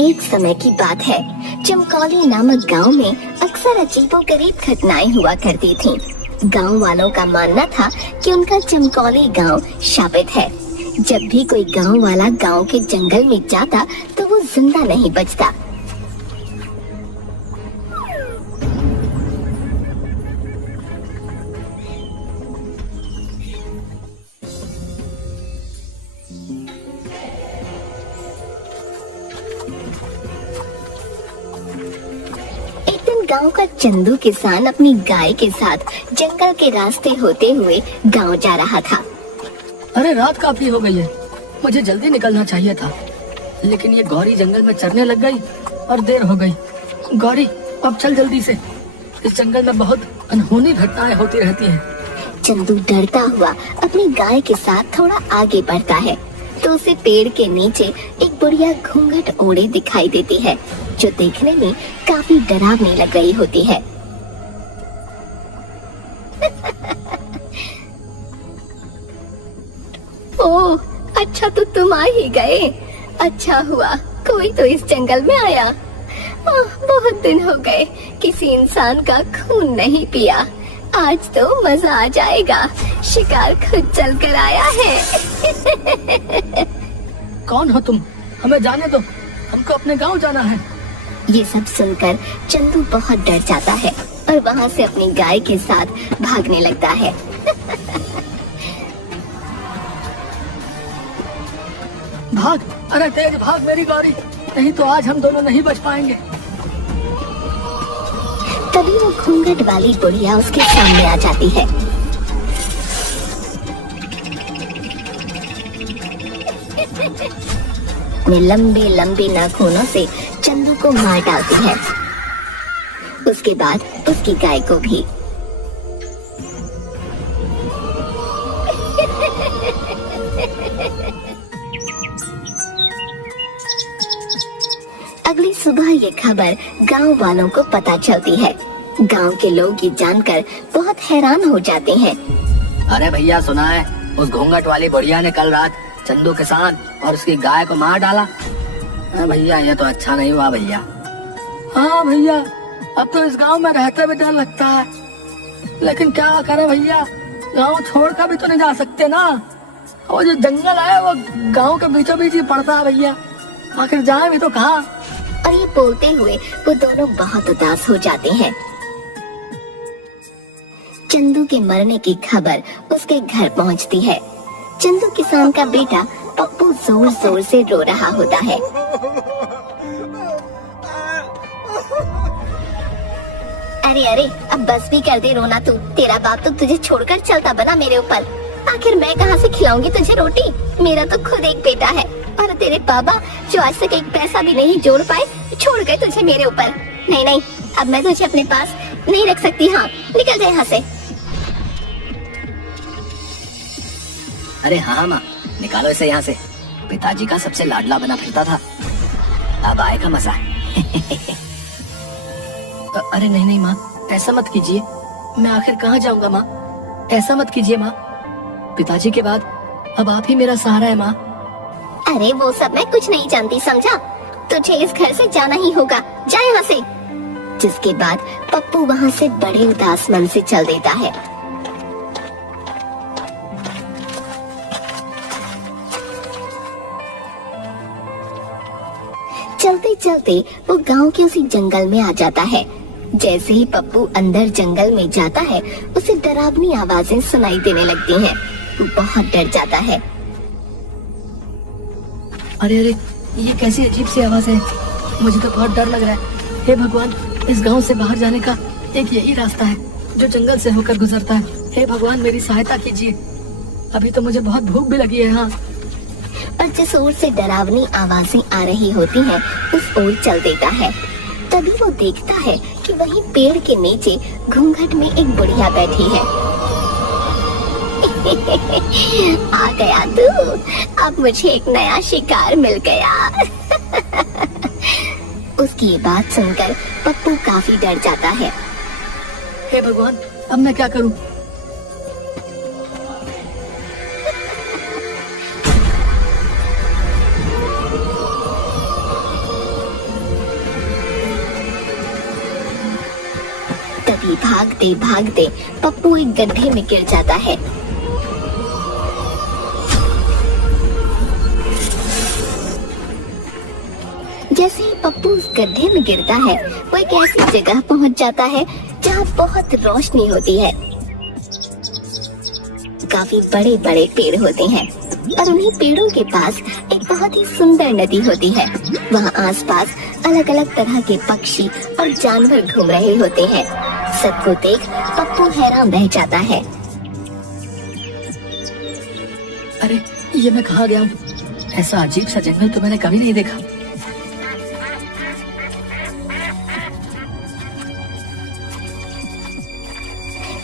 एक समय की बात है, चमकौली नामक गांव में अक्सर अजीबोगरीब घटनाएं हुआ करती थीं। गांव वालों का मानना था कि उनका चमकौली गांव शापित है। जब भी कोई गांव वाला गांव के जंगल में जाता तो वो जिंदा नहीं बचता। गांव का चंदू किसान अपनी गाय के साथ जंगल के रास्ते होते हुए गांव जा रहा था। अरे रात काफी हो गई है, मुझे जल्दी निकलना चाहिए था, लेकिन ये गौरी जंगल में चरने लग गई और देर हो गई। गौरी, अब चल जल्दी से, इस जंगल में बहुत अनहोनी घटनाएं होती रहती हैं। चंदू डरता हुआ अपनी गाय के साथ थोड़ा आगे बढ़ता है तो उसे पेड़ के नीचे एक बुढ़िया घूंघट ओढ़े दिखाई देती है, जो देखने में काफी डरावनी लग रही होती है। ओह, अच्छा तो तुम आ ही गए। अच्छा हुआ कोई तो इस जंगल में आया। बहुत दिन हो गए किसी इंसान का खून नहीं पिया। आज तो मजा आ जाएगा, शिकार खुद चल कर आया है। कौन हो तुम? हमें जाने दो, हमको अपने गांव जाना है। ये सब सुनकर चंदू बहुत डर जाता है और वहाँ से अपनी गाय के साथ भागने लगता है। भाग, अरे तेज भाग मेरी गौरी, नहीं तो आज हम दोनों नहीं बच पाएंगे। तभी वो घूंघट वाली बुढ़िया उसके सामने आ जाती है। में लंबे लंबे नाखूनों से चंदू को मार डालती है, उसके बाद उसकी गाय को भी। अगली सुबह ये खबर गांव वालों को पता चलती है। गांव के लोग ये जानकर बहुत हैरान हो जाते हैं। अरे भैया, सुना है उस घूंघट वाली बुढ़िया ने कल रात चंदू किसान और उसकी गाय को मार डाला। भैया, ये तो अच्छा नहीं हुआ भैया। हाँ भैया, अब तो इस गांव में रहते भी डर लगता है, लेकिन क्या करे भैया, गांव छोड़कर भी तो नहीं जा सकते ना। और जो जंगल है वो गांव के बीचों बीच ही पड़ता है भैया, आखिर जाए भी तो कहाँ। और ये बोलते हुए वो दोनों बहुत उदास हो जाते हैं। चंदू के मरने की खबर उसके घर पहुंचती है। चंदू किसान का बेटा पप्पू जोर जोर से रो रहा होता है। अरे अरे, अब बस भी कर दे रोना तू। तेरा बाप तो तुझे छोड़कर चलता बना मेरे ऊपर। आखिर मैं कहाँ से खिलाऊंगी तुझे रोटी? मेरा तो खुद एक बेटा है, और तेरे बाबा जो आज तक एक पैसा भी नहीं जोड़ पाए छोड़ गए तुझे मेरे ऊपर। नहीं नहीं, अब मैं तुझे अपने पास नहीं रख सकती। हाँ, निकल जा यहाँ से। अरे हाँ माँ, निकालो इसे यहाँ से। पिताजी का सबसे लाडला बना फिरता था, अब आएगा मजा। अरे नहीं नहीं माँ, ऐसा मत कीजिए, मैं आखिर कहाँ जाऊंगा माँ? ऐसा मत कीजिए माँ, पिताजी के बाद अब आप ही मेरा सहारा है माँ। अरे वो सब मैं कुछ नहीं जानती, समझा? तुझे इस घर से जाना ही होगा, जा यहाँ से। जिसके बाद पप्पू वहाँ से बड़े उदास मन से चल देता है। चलते चलते वो गांव के उसी जंगल में आ जाता है। जैसे ही पप्पू अंदर जंगल में जाता है, उसे डरावनी आवाजें सुनाई देने लगती हैं। वो बहुत डर जाता है। अरे अरे, ये कैसी अजीब सी आवाज है, मुझे तो बहुत डर लग रहा है। हे भगवान, इस गांव से बाहर जाने का एक यही रास्ता है जो जंगल से होकर गुजरता है। हे भगवान, मेरी सहायता कीजिए, अभी तो मुझे बहुत भूख भी लगी है। हाँ, और जिस ओर से डरावनी आवाजें आ रही होती हैं, उस ओर चल देता है। तभी वो देखता है कि वहीं पेड़ के नीचे घूंघट में एक बुढ़िया बैठी है। आ गया तू, अब मुझे एक नया शिकार मिल गया। उसकी ये बात सुनकर पप्पू काफी डर जाता है। हे भगवान, अब मैं क्या करूं? भागते भागते पप्पू एक गड्ढे में गिर जाता है। जैसे ही पप्पू उस गड्ढे में गिरता है, वो एक ऐसी जगह पहुंच जाता है जहाँ बहुत रोशनी होती है। काफी बड़े बड़े पेड़ होते हैं और उन्हीं पेड़ों के पास एक बहुत ही सुंदर नदी होती है। वहाँ आसपास अलग अलग तरह के पक्षी और जानवर घूम रहे होते हैं। सबको देख पप्पू हैरान रह जाता है। अरे ये मैं कहाँ गया हूँ? ऐसा अजीब सा जंगल तो मैंने कभी नहीं देखा।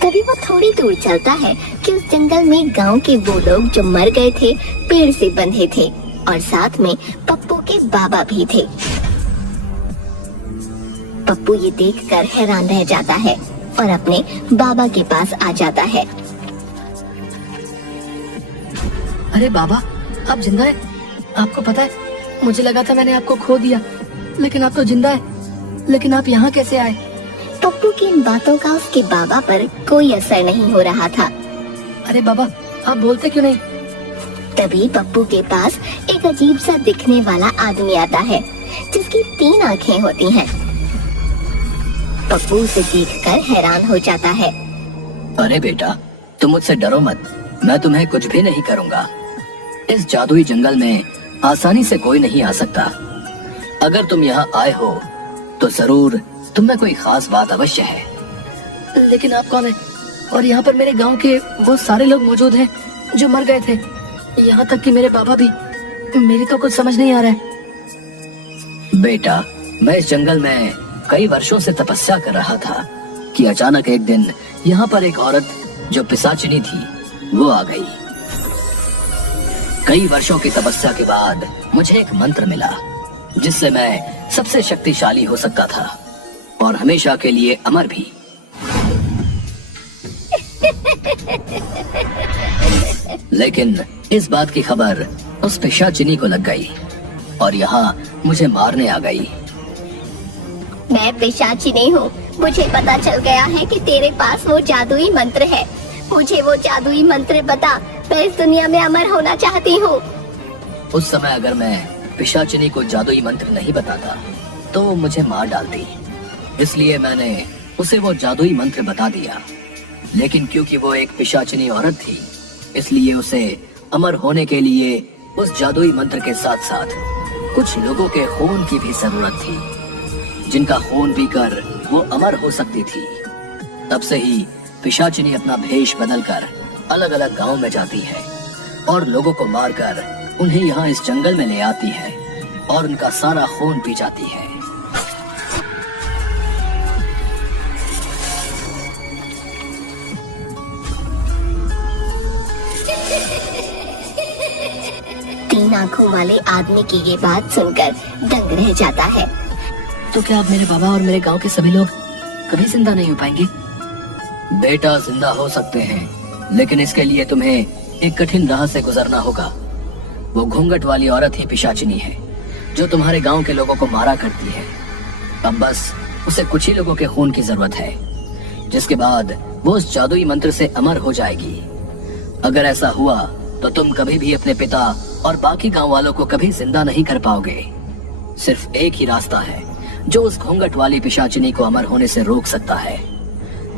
तभी वो थोड़ी दूर चलता है कि उस जंगल में गांव के वो लोग जो मर गए थे पेड़ से बंधे थे और साथ में पप्पू के बाबा भी थे। पप्पू ये देखकर हैरान रह जाता है और अपने बाबा के पास आ जाता है। अरे बाबा, आप जिंदा है? आपको पता है, मुझे लगा था मैंने आपको खो दिया, लेकिन आप तो जिंदा है। लेकिन आप यहाँ कैसे आए? पप्पू की इन बातों का उसके बाबा पर कोई असर नहीं हो रहा था। अरे बाबा, आप बोलते क्यों नहीं? तभी पप्पू के पास एक अजीब सा दिखने वाला आदमी आता है जिसकी 3 आंखें होती हैं। पप्पू उसे देखकर हैरान हो जाता है। अरे बेटा, तुम मुझसे डरो मत, मैं तुम्हें कुछ भी नहीं करूँगा। इस जादुई जंगल में आसानी से कोई नहीं आ सकता। अगर तुम यहाँ आए हो तो जरूर तुम में कोई खास बात अवश्य है। लेकिन आप कौन है? और यहाँ पर मेरे गांव के वो सारे लोग मौजूद हैं जो मर गए थे, यहाँ तक कि मेरे बाबा भी। मेरी तो कुछ समझ नहीं आ रहा है। बेटा, मैं इस जंगल में कई वर्षों से तपस्या कर रहा था कि अचानक एक दिन यहाँ पर एक औरत जो पिशाचिनी थी वो आ गई। कई वर्षों की तपस्या के बाद मुझे एक मंत्र मिला जिससे मैं सबसे शक्तिशाली हो सकता था और हमेशा के लिए अमर भी। लेकिन इस बात की खबर उस पिशाचिनी को लग गई और यहाँ मुझे मारने आ गई। मैं पिशाचिनी हूँ। मुझे पता चल गया है कि तेरे पास वो जादुई मंत्र है। मुझे वो जादुई मंत्र बता, मैं इस दुनिया में अमर होना चाहती हूँ। उस समय अगर मैं पिशाचिनी को जादुई मंत्र नहीं बताता तो वो मुझे मार डालती, इसलिए मैंने उसे वो जादुई मंत्र बता दिया। लेकिन क्योंकि वो एक पिशाचिनी औरत थी, इसलिए उसे अमर होने के लिए उस जादुई मंत्र के साथ साथ कुछ लोगों के खून की भी जरूरत थी, जिनका खून पीकर वो अमर हो सकती थी। तब से ही पिशाचिनी अपना भेष बदलकर अलग अलग गांव में जाती है और लोगों को मारकर उन्हें यहाँ इस जंगल में ले आती है और उनका सारा खून पी जाती है। तीन आंखों वाले आदमी की ये बात सुनकर दंग रह जाता है। तो क्या अब मेरे बाबा और मेरे गांव के सभी लोग कभी जिंदा नहीं हो पाएंगे? बेटा, जिंदा हो सकते हैं, लेकिन इसके लिए तुम्हें एक कठिन राह से गुजरना होगा। वो घूंघट वाली औरत ही पिशाचिनी है जो तुम्हारे गांव के लोगों को मारा करती है। अब बस उसे कुछ ही लोगों के खून की जरूरत है, जिसके बाद वो उस जादुई मंत्र से अमर हो जाएगी। अगर ऐसा हुआ तो तुम कभी भी अपने पिता और बाकी गांव वालों को कभी जिंदा नहीं कर पाओगे। सिर्फ एक ही रास्ता है जो उस घूंघट वाली पिशाचिनी को अमर होने से रोक सकता है,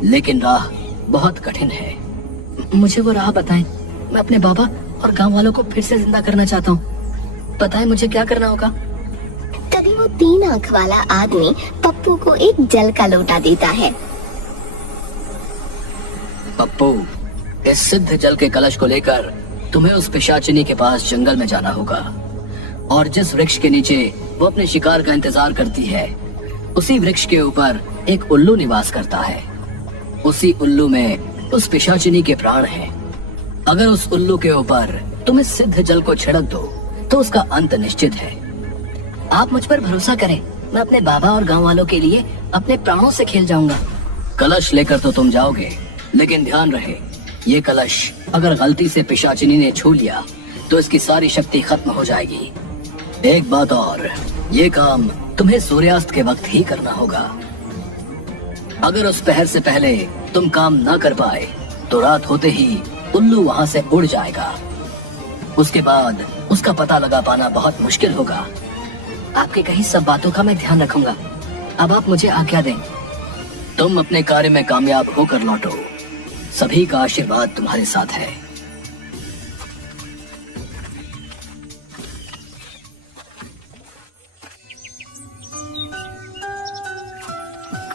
लेकिन राह बहुत कठिन है। मुझे वो राह बताएं। मैं अपने बाबा और गांव वालों को फिर से जिंदा करना चाहता हूँ। बताएं मुझे क्या करना होगा। तभी वो तीन आंख वाला आदमी पप्पू को एक जल का लोटा देता है। पप्पू, इस सिद्ध जल के कलश को लेकर तुम्हें उस पिशाचिनी के पास जंगल में जाना होगा और जिस वृक्ष के नीचे वो अपने शिकार का इंतजार करती है, उसी वृक्ष के ऊपर एक उल्लू निवास करता है। उसी उल्लू में उस पिशाचिनी के प्राण हैं। अगर उस उल्लू के ऊपर तुम इस सिद्ध जल को छिड़क दो तो उसका अंत निश्चित है। आप मुझ पर भरोसा करें, मैं अपने बाबा और गांव वालों के लिए अपने प्राणों से खेल जाऊंगा। कलश लेकर तो तुम जाओगे, लेकिन ध्यान रहे, ये कलश अगर गलती से पिशाचिनी ने छू लिया तो इसकी सारी शक्ति खत्म हो जाएगी। एक बात और, ये काम तुम्हें सूर्यास्त के वक्त ही करना होगा। अगर उस पहर से पहले तुम काम न कर पाए तो रात होते ही उल्लू वहाँ से उड़ जाएगा। उसके बाद उसका पता लगा पाना बहुत मुश्किल होगा। आपके कही सब बातों का मैं ध्यान रखूंगा। अब आप मुझे आज्ञा दें। तुम अपने कार्य में कामयाब होकर लौटो। सभी का आशीर्वाद तुम्हारे साथ है।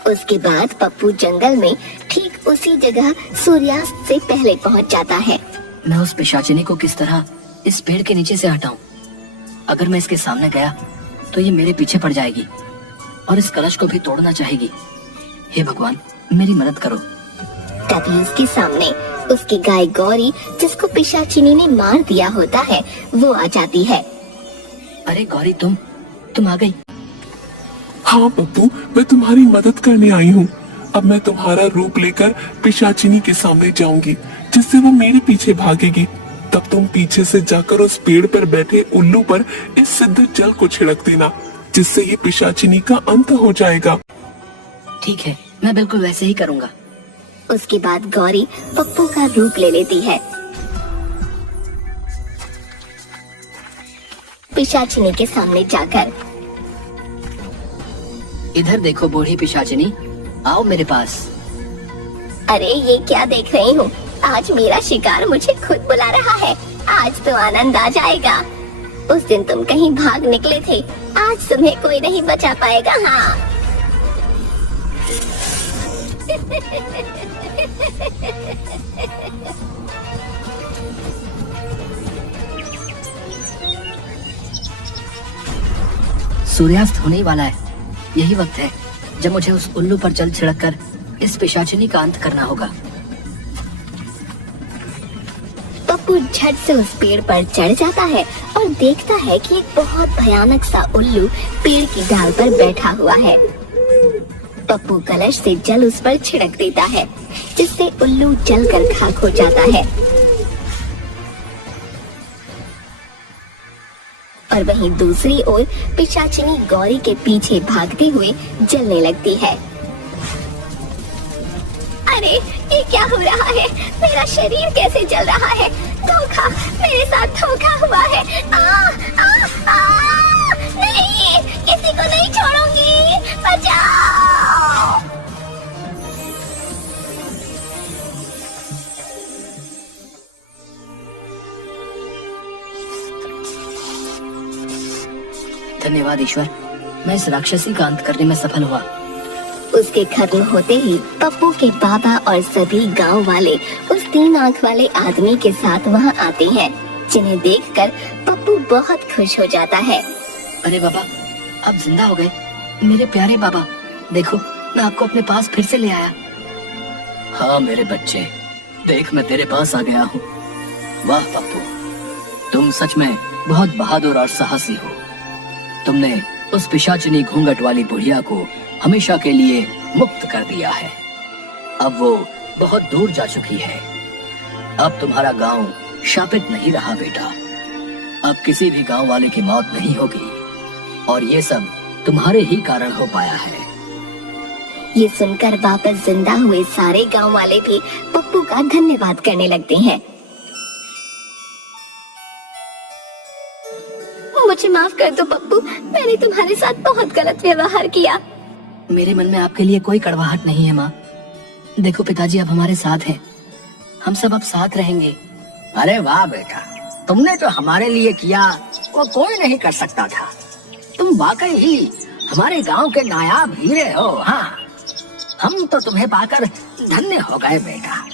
उसके बाद पप्पू जंगल में ठीक उसी जगह सूर्यास्त से पहले पहुंच जाता है। मैं उस पिशाचिनी को किस तरह इस पेड़ के नीचे से हटाऊं? अगर मैं इसके सामने गया तो ये मेरे पीछे पड़ जाएगी और इस कलश को भी तोड़ना चाहेगी। हे भगवान, मेरी मदद करो। तभी उसके सामने उसकी गाय गौरी, जिसको पिशाचिनी ने मार दिया होता है, वो आ जाती है। अरे गौरी, तुम आ गई। हाँ पप्पू, मैं तुम्हारी मदद करने आई हूँ। अब मैं तुम्हारा रूप लेकर पिशाचिनी के सामने जाऊंगी, जिससे वो मेरे पीछे भागेगी। तब तुम पीछे से जाकर उस पेड़ पर बैठे उल्लू पर इस सिद्ध जल को छिड़क देना, जिससे ये पिशाचिनी का अंत हो जाएगा। ठीक है, मैं बिल्कुल वैसे ही करूँगा। उसके बाद गौरी पप्पू का रूप ले लेती है। पिशाचिनी के सामने जाकर, इधर देखो बूढ़ी पिशाचिनी, आओ मेरे पास। अरे ये क्या देख रही हूँ? आज मेरा शिकार मुझे खुद बुला रहा है। आज तो आनंद आ जाएगा। उस दिन तुम कहीं भाग निकले थे, आज तुम्हें कोई नहीं बचा पाएगा। हाँ सूर्यास्त होने ही वाला है। यही वक्त है जब मुझे उस उल्लू पर जल छिड़क कर इस पिशाचिनी का अंत करना होगा। पप्पू झट से उस पेड़ पर चढ़ जाता है और देखता है कि एक बहुत भयानक सा उल्लू पेड़ की डाल पर बैठा हुआ है। पप्पू कलश से जल उस पर छिड़क देता है, जिससे उल्लू जलकर खाक हो जाता है। और वहीं दूसरी ओर पिशाचिनी गौरी के पीछे भागते हुए जलने लगती है। अरे ये क्या हो रहा है? मेरा शरीर कैसे जल रहा है? धोखा, मेरे साथ धोखा हुआ है। नहीं, किसी को नहीं छोड़ूंगी। बचाओ। धन्यवाद ईश्वर, मैं इस राक्षसी का अंत करने में सफल हुआ। उसके खत्म होते ही पप्पू के बाबा और सभी गांव वाले उस 3 आंख वाले आदमी के साथ वहां आते हैं, जिन्हें देखकर पप्पू बहुत खुश हो जाता है। अरे बाबा, आप जिंदा हो गए। मेरे प्यारे बाबा, देखो मैं आपको अपने पास फिर से ले आया। हाँ मेरे बच्चे, देख मैं तेरे पास आ गया हूँ। वाह पप्पू, तुम सच में बहुत बहादुर और साहसी हो। तुमने उस पिशाचिनी घूंघट वाली बुढ़िया को हमेशा के लिए मुक्त कर दिया है। अब वो बहुत दूर जा चुकी है। अब तुम्हारा गांव शापित नहीं रहा बेटा। अब किसी भी गांव वाले की मौत नहीं होगी, और ये सब तुम्हारे ही कारण हो पाया है। ये सुनकर वापस जिंदा हुए सारे गांव वाले भी पप्पू का धन्यवाद करने लगते हैं। मुझे माफ कर दो पप्पू, मैंने तुम्हारे साथ बहुत गलत व्यवहार किया। मेरे मन में आपके लिए कोई कड़वाहट नहीं है माँ। देखो पिताजी अब हमारे साथ हैं। हम सब अब साथ रहेंगे। अरे वाह बेटा, तुमने जो हमारे लिए किया वो कोई नहीं कर सकता था। तुम वाकई ही हमारे गांव के नायाब हीरे हो। हाँ, हम तो तुम्हें पाकर धन्य हो गए बेटा।